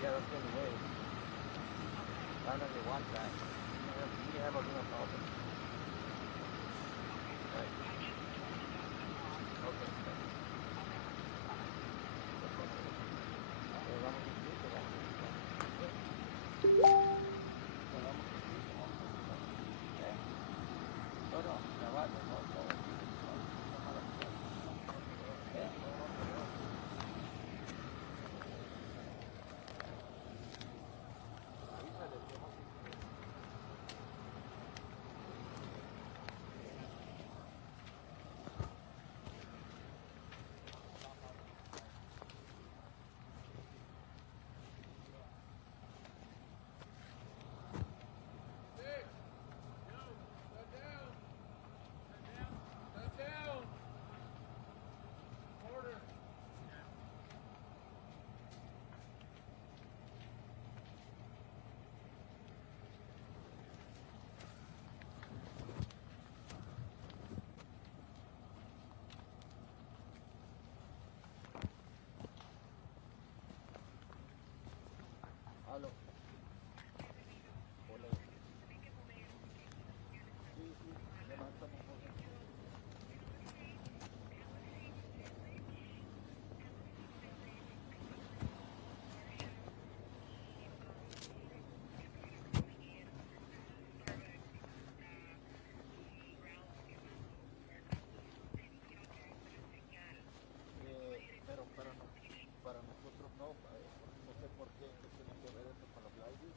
Yeah, that's the only way. I don't know if you want that. You have a little problem. Right. Okay. Vamos a cumplir, vamos a cumplir. Vamos a cumplir, vamos a cumplir. No, no, trabajo, no, todo. Aló. Hola. Sí, sí, levantamos un poco. Pero para nosotros no, no sé por qué tiene que ver eso con los lives,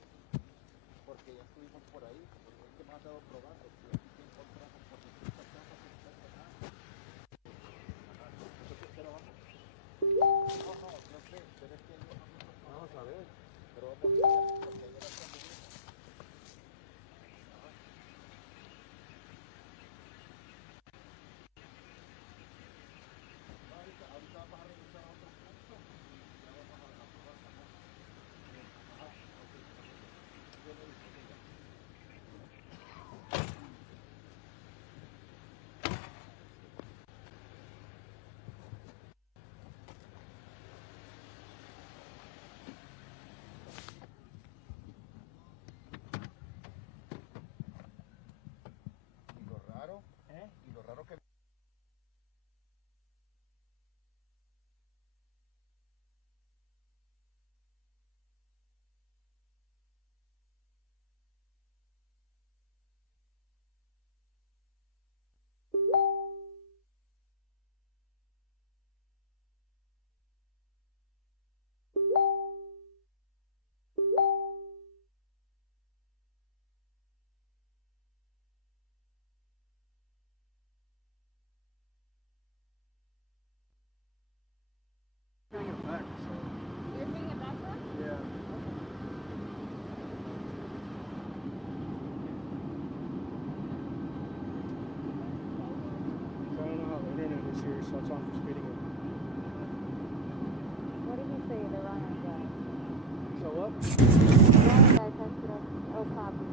porque ya estuvimos por ahí, porque es que me han dado probando, que aquí encontramos por distintas casas que están cerradas. Entonces, pero vamos. No, no, yo sé, pero es que nosotros no. Vamos a ver. Pero vamos a ver, porque ayer cuando vimos. Ahorita vamos a regresar a otro punto y ya vamos a probar también. Ajá, ok. Yo le dije, diga. Y lo raro que bring it back, so. You're bringing it back then? Yeah. So I don't know how the internet is here, so that's why I'm just reading it. What did he say? The Ryan guy. So what? The Ryan guy texted us. Oh, copy.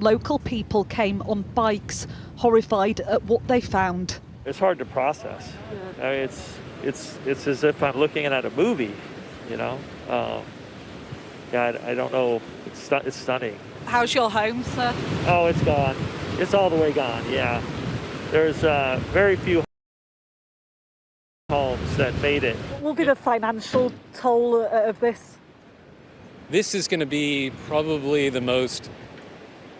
Local people came on bikes, horrified at what they found. It's hard to process. I mean, it's as if I'm looking at a movie, you know. I don't know. It's stunning. How's your home, sir? Oh, it's gone. It's all the way gone. Yeah. There's very few homes that made it. What will be the financial toll of this? This is going to be probably the most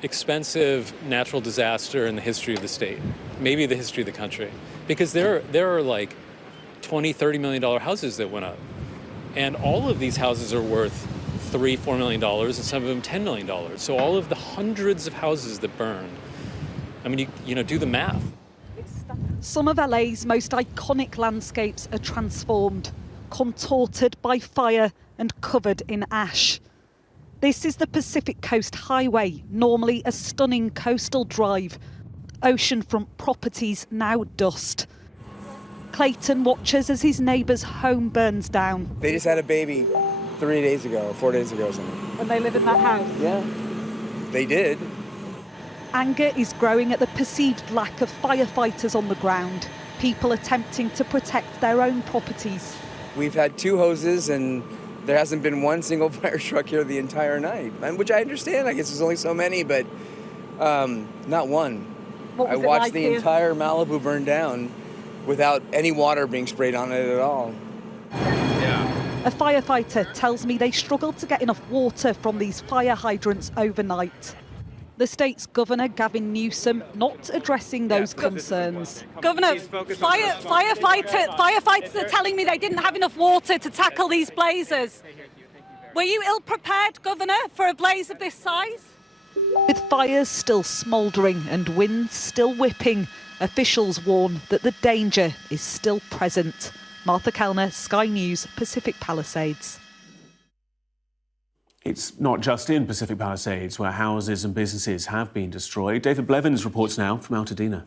expensive natural disaster in the history of the state, maybe the history of the country, because there are like $20-30 million houses that went up, and all of these houses are worth $3-4 million, and some of them $10 million. So all of the hundreds of houses that burned, I mean, you know, do the math. Some of LA's most iconic landscapes are transformed, contorted by fire and covered in ash. This is the Pacific Coast Highway, normally a stunning coastal drive. Oceanfront properties now dust. Clayton watches as his neighbour's home burns down. They just had a baby 4 days ago or something. And they live in that house? Yeah, they did. Anger is growing at the perceived lack of firefighters on the ground, people attempting to protect their own properties. We've had 2 hoses and there hasn't been one single fire truck here the entire night, and which I understand. I guess there's only so many, but not one. I watched the entire Malibu burn down without any water being sprayed on it at all. A firefighter tells me they struggled to get enough water from these fire hydrants overnight. The state's Governor, Gavin Newsom, not addressing those concerns. Governor, firefighters are telling me they didn't have enough water to tackle these blazes. Were you ill-prepared, Governor, for a blaze of this size? With fires still smouldering and winds still whipping, officials warn that the danger is still present. Martha Kellner, Sky News, Pacific Palisades. It's not just in Pacific Palisades where houses and businesses have been destroyed. David Blevins reports now from Altadena.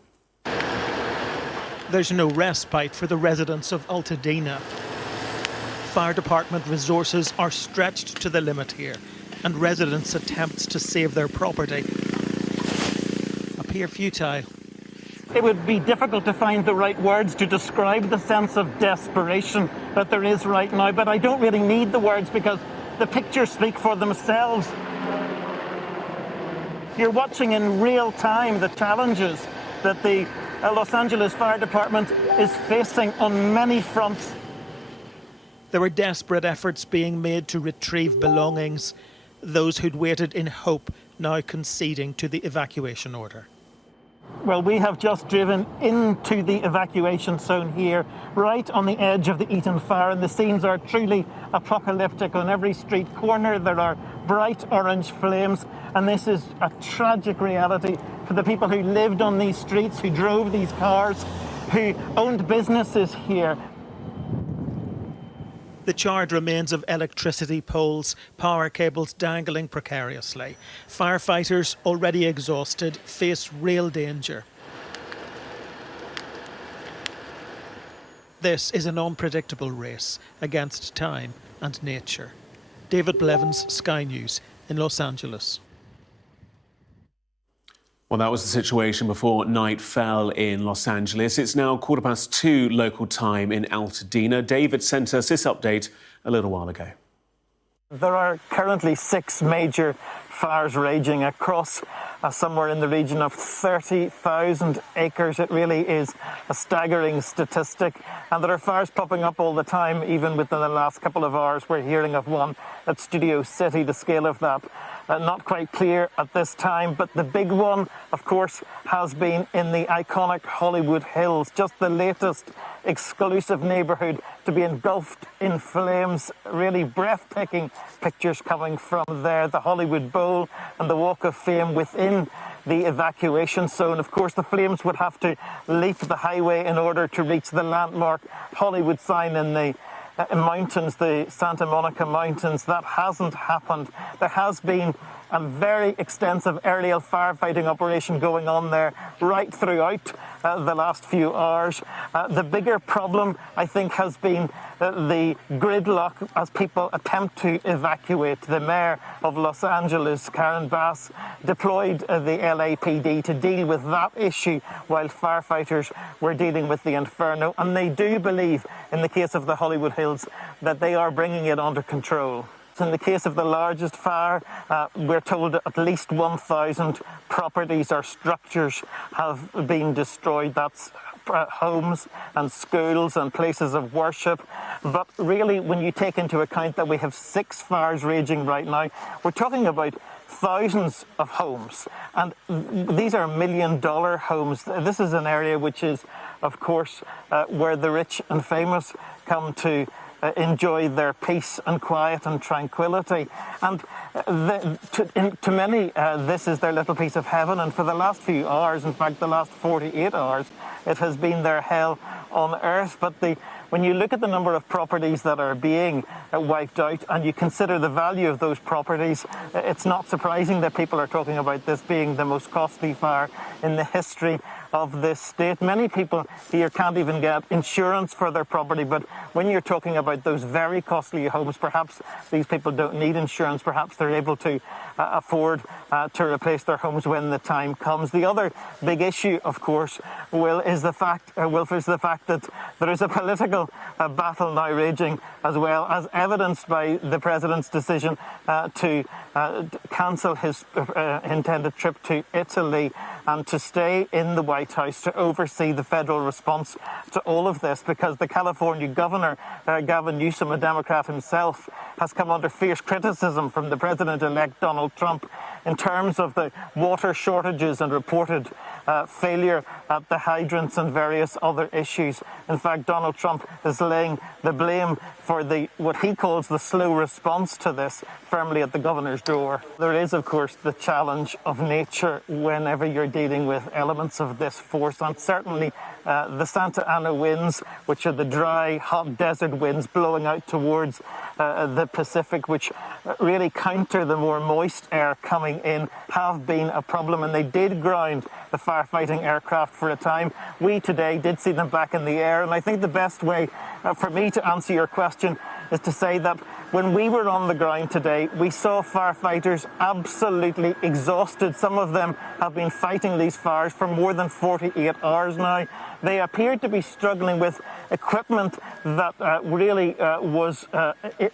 There's no respite for the residents of Altadena. Fire department resources are stretched to the limit here, and residents' attempts to save their property appear futile. It would be difficult to find the right words to describe the sense of desperation that there is right now, but I don't really need the words because the pictures speak for themselves. You're watching in real time the challenges that the Los Angeles Fire Department is facing on many fronts. There were desperate efforts being made to retrieve belongings, those who'd waited in hope now conceding to the evacuation order. Well, we have just driven into the evacuation zone here, right on the edge of the Eaton fire, and the scenes are truly apocalyptic. On every street corner there are bright orange flames, and this is a tragic reality for the people who lived on these streets, who drove these cars, who owned businesses here. The charred remains of electricity poles, power cables dangling precariously. Firefighters, already exhausted, face real danger. This is an unpredictable race against time and nature. David Blevins, Sky News in Los Angeles. Well, that was the situation before night fell in Los Angeles. It's now 2:15 local time in Altadena. David sent us this update a little while ago. There are currently 6 major fires raging across somewhere in the region of 30,000 acres. It really is a staggering statistic. And there are fires popping up all the time. Even within the last couple of hours, we're hearing of one at Studio City. The scale of that not quite clear at this time, but the big one, of course, has been in the iconic Hollywood Hills, just the latest exclusive neighbourhood to be engulfed in flames. Really breathtaking pictures coming from there. The Hollywood Bowl and the Walk of Fame within the evacuation zone. Of course, the flames would have to leap the highway in order to reach the landmark Hollywood sign in the mountains, the Santa Monica Mountains. That hasn't happened. There has been and very extensive aerial firefighting operation going on there right throughout the last few hours. The bigger problem, I think, has been the gridlock as people attempt to evacuate. The mayor of Los Angeles, Karen Bass, deployed the LAPD to deal with that issue while firefighters were dealing with the inferno. And they do believe, in the case of the Hollywood Hills, that they are bringing it under control. In the case of the largest fire, we're told that at least 1,000 properties or structures have been destroyed. That's homes and schools and places of worship. But really, when you take into account that we have 6 fires raging right now, we're talking about thousands of homes. And these are $1 million homes. This is an area which is, of course, where the rich and famous come to enjoy their peace and quiet and tranquility. And to many, this is their little piece of heaven. And for the last few hours, in fact, the last 48 hours, it has been their hell on earth. But when you look at the number of properties that are being wiped out and you consider the value of those properties, it's not surprising that people are talking about this being the most costly fire in the history of this state. Many people here can't even get insurance for their property, but when you're talking about those very costly homes, perhaps these people don't need insurance. Perhaps they're able to afford to replace their homes when the time comes. The other big issue, of course, is the fact that there is a political battle now raging, as well as evidenced by the president's decision to cancel his intended trip to Italy and to stay in the White House to oversee the federal response to all of this, because the California governor, Gavin Newsom, a Democrat himself, has come under fierce criticism from the president-elect Donald Trump in terms of the water shortages and reported failure at the hydrants and various other issues. In fact, Donald Trump is laying the blame for what he calls the slow response to this firmly at the governor's door. There is, of course, the challenge of nature whenever you're dealing with elements of this force, and certainly the Santa Ana winds, which are the dry, hot desert winds blowing out towards the Pacific, which really counter the more moist air coming in, have been a problem, and they did ground the firefighting aircraft for a time. We today did see them back in the air, and I think the best way for me to answer your question is to say that when we were on the ground today, we saw firefighters absolutely exhausted. Some of them have been fighting these fires for more than 48 hours now. They appeared to be struggling with equipment that really was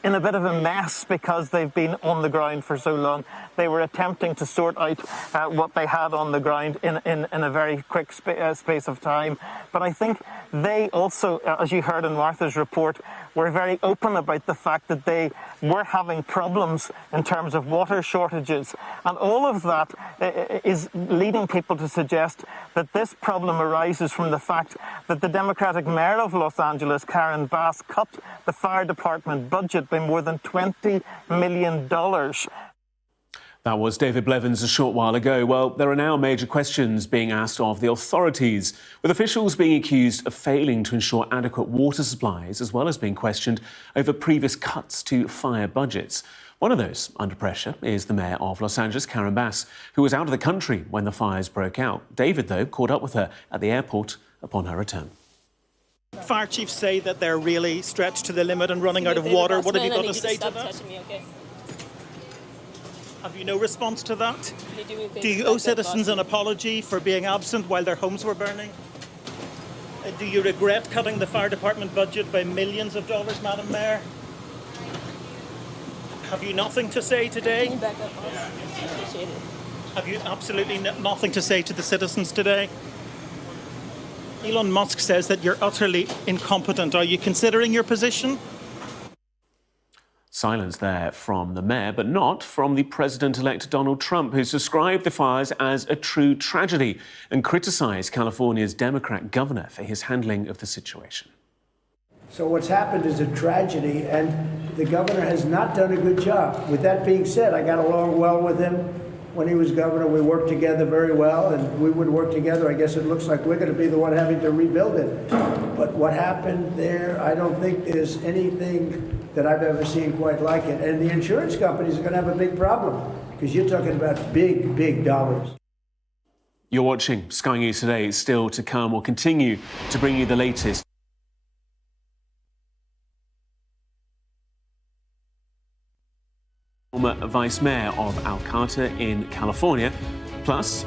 in a bit of a mess because they've been on the ground for so long. They were attempting to sort out what they had on the ground in a very quick space of time. But I think they also, as you heard in Martha's report, were very open about the fact that they were having problems in terms of water shortages. And all of that is leading people to suggest that this problem arises from the fact that the Democratic mayor of Los Angeles, Karen Bass, cut the fire department budget by more than $20 million. That was David Blevins a short while ago. Well, there are now major questions being asked of the authorities, with officials being accused of failing to ensure adequate water supplies, as well as being questioned over previous cuts to fire budgets. One of those under pressure is the mayor of Los Angeles, Karen Bass, who was out of the country when the fires broke out. David, though, caught up with her at the airport upon her return. Fire chiefs say that they're really stretched to the limit and running out of water. What have you got to say to that? Have you no response to that? Do you owe citizens an apology for being absent while their homes were burning? Do you regret cutting the fire department budget by millions of dollars, Madam Mayor? Have you nothing to say today? Can you back up, appreciate it. Have you absolutely nothing to say to the citizens today? Elon Musk says that you're utterly incompetent. Are you considering your position? Silence there from the mayor, but not from the president-elect Donald Trump, who's described the fires as a true tragedy and criticised California's Democrat governor for his handling of the situation. So what's happened is a tragedy, and the governor has not done a good job. With that being said, I got along well with him when he was governor. We worked together very well, and we would work together. I guess it looks like we're going to be the one having to rebuild it. But what happened there, I don't think there's anything that I've ever seen quite like it. And the insurance companies are going to have a big problem because you're talking about big, big dollars. You're watching Sky News Today. Still to come, we'll continue to bring you the latest. Former Vice Mayor of Alcata in California. Plus,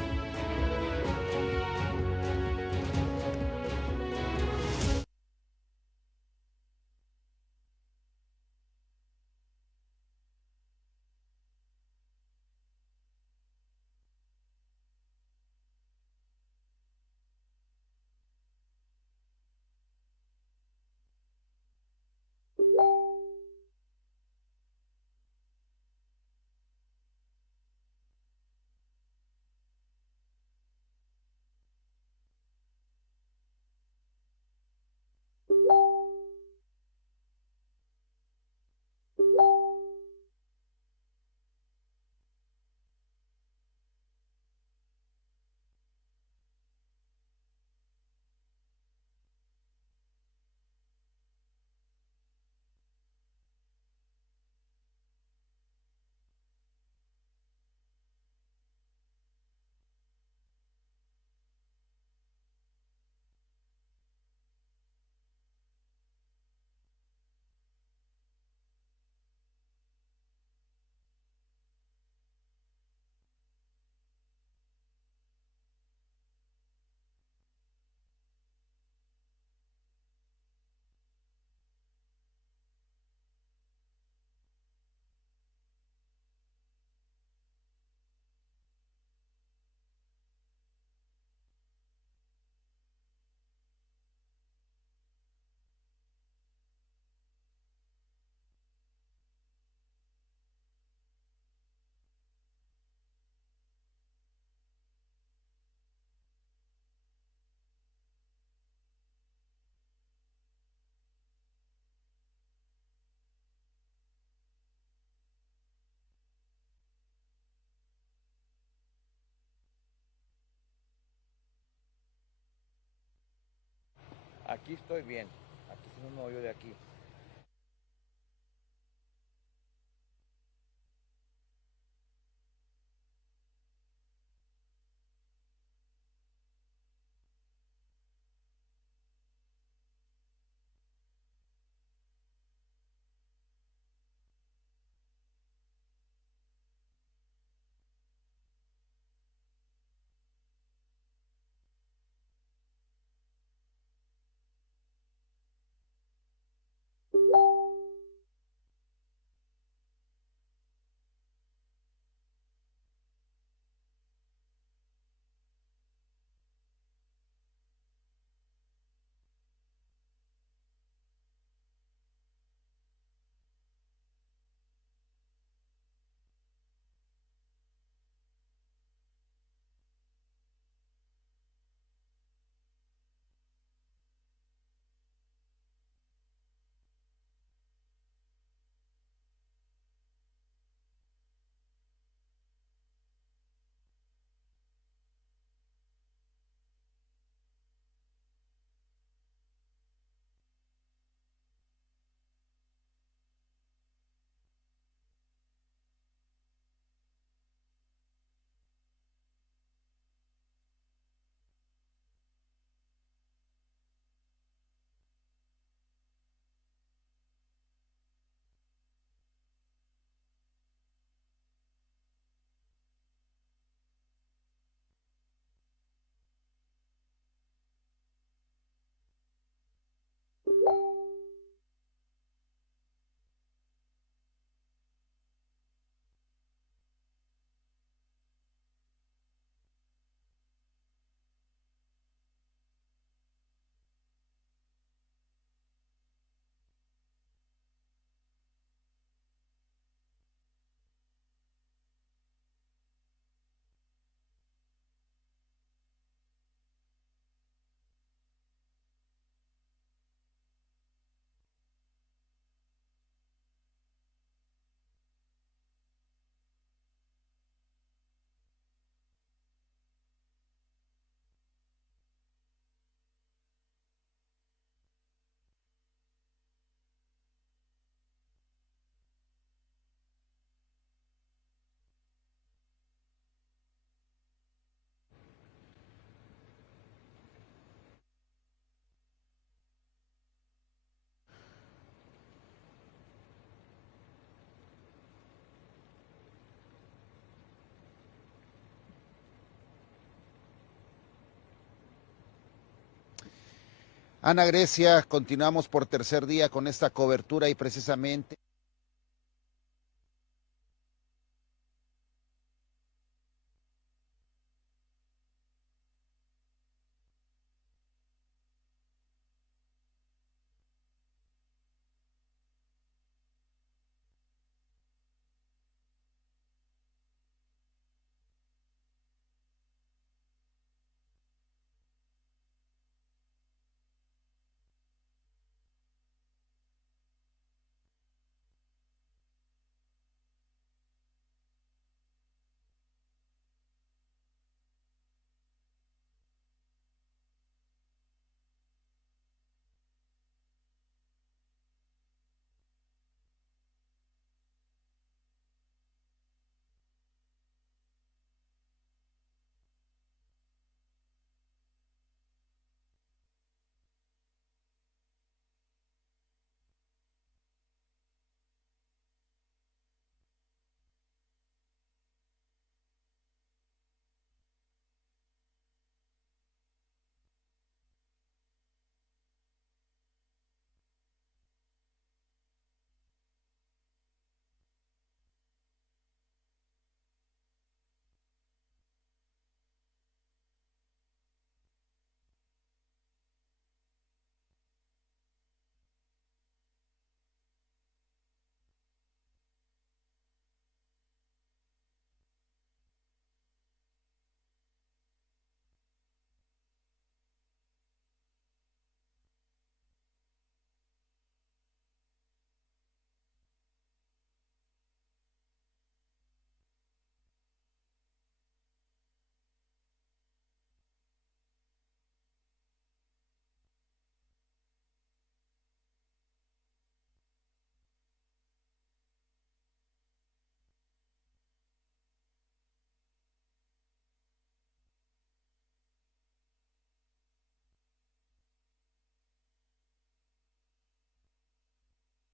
Aquí estoy bien. Aquí no me movió de aquí. Ana Grecia, continuamos por tercer día con esta cobertura y precisamente